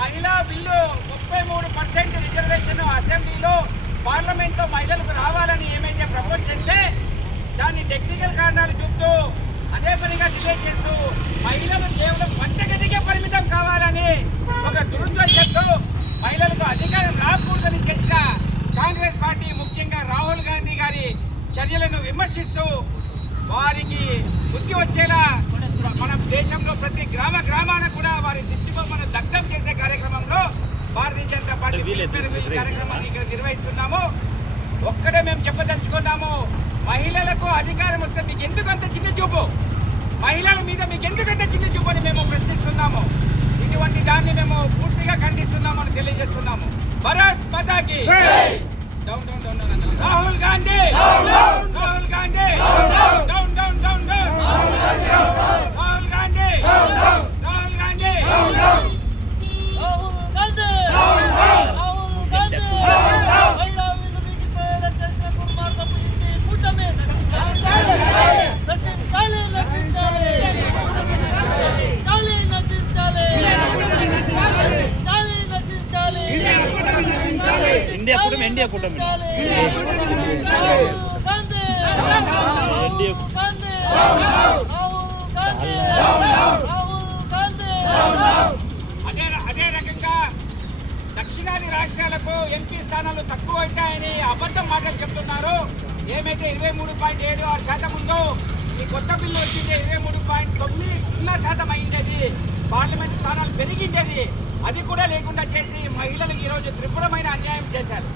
మహిళా bill 33% reservation అసెంబ్లీలో పార్లమెంట్లో మహిళలకు రావాలని ఏమైతే ప్రపోజ్ చేస్తే దాన్ని టెక్నికల్ కారణాలు చూపుతూ అదే పనిగా డిలే చేస్తూ మహిళలు కేవలం వంటగదికే పరిమితం కావాలని ఒక దురుద్దేశంతో మహిళలకు అధికారం రాకూడదని చేసిన కాంగ్రెస్ పార్టీ ముఖ్యంగా రాహుల్ గాంధీ గారి చర్యలను విమర్శిస్తూ వారికి బుద్ధి వచ్చేలా మన దేశంలో ప్రతి గ్రామాన కూడా వారి దిష్టిబొమ్మను దగ్ధం చేసే కార్యక్రమంలో భారతీయ జనతా పార్టీ కార్యక్రమాన్ని ఇక్కడ నిర్వహిస్తున్నాము. ఒక్కడే మేము చెప్పదలుచుకున్నాము, మహిళలకు అధికారం వస్తే మీకు ఎందుకు అంత చిన్న చూపు, మహిళల మీద మీకు ఎందుకంత చిన్న చూపు అని మేము ప్రశ్నిస్తున్నాము. ఇటువంటి దాన్ని మేము పూర్తిగా ఖండిస్తున్నాము అని తెలియజేస్తున్నాము. భారత్ మాతాకి Rahul Gandhi, Rahul Gandhi, down down down down, Rahul Gandhi, Rahul Gandhi, Rahul Gandhi, Rahul Gandhi, మహిళా విలువకి పేద చేసిన దుర్మార్గపు ఇంటి కూటమి నశించాలి, నశించాలి, నశించాలి, నశించాలి, నశించాలి, నశించాలి, ఇండియా కూటమి, ఇండియా కూటమి, రాహుల్ గాంధీ, రాహుల్ గాంధీ, రాహుల్ గాంధీ, రాహుల్ గాంధీ. అదే రకంగా దక్షిణాది రాష్ట్రాలకు ఎంపీ స్థానాలు తక్కువ అవుతాయని అబద్ధం మాటలు చెప్తున్నారు. ఏమైతే 23.76% ఉందో ఈ కొత్త బిల్లు వచ్చింది 23.90% అయింది. పార్లమెంట్ స్థానాలు పెరిగిండేది, అది కూడా లేకుండా చేసి మహిళలకు ఈరోజు త్రిపురమైన అన్యాయం చేశారు.